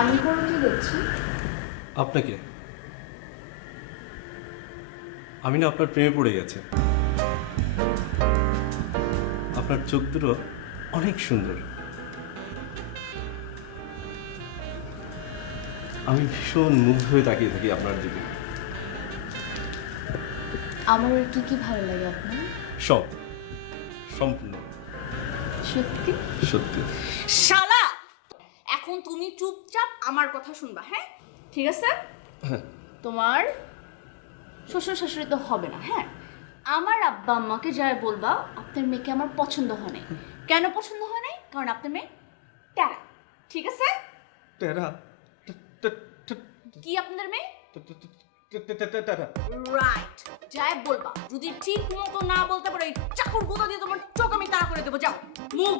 এমন করে কি দেখছি? আপনাকে আমি না আপনার প্রেমে পড়ে গেছে। আপনার চোখ দুটো অনেক সুন্দর। আমি ভীষণ মুগ্ধ হয়ে তাকিয়ে থাকি আপনার দিকে। আমার আর কি কি ভালো লাগে আপনার? সব, সম্পূর্ণ সত্যি? সত্যি। শালা, এখন তুমি চুপচাপ আমার কথা শুনবা, হ্যাঁ? ঠিক আছে? তোমার শ্বশুর শাশুড়ি তো হবে না, হ্যাঁ? আমার আব্বা আম্মাকে যাই বলবা আপনার মেয়েকে আমার পছন্দ হয় নাই। কেন পছন্দ হয় নাই? কারণ আপনার মেয়ে ট্যারা। ঠিক আছে? টেরা কি আপনাদের মেয়ে? রাইট। যাই বলবা, যদি ঠিক মতো না বলতে পারো এই চাকুর গুঁতো দিয়ে তোমার চোখ আমি তাড়া করে দেবো। যাও, মুভ।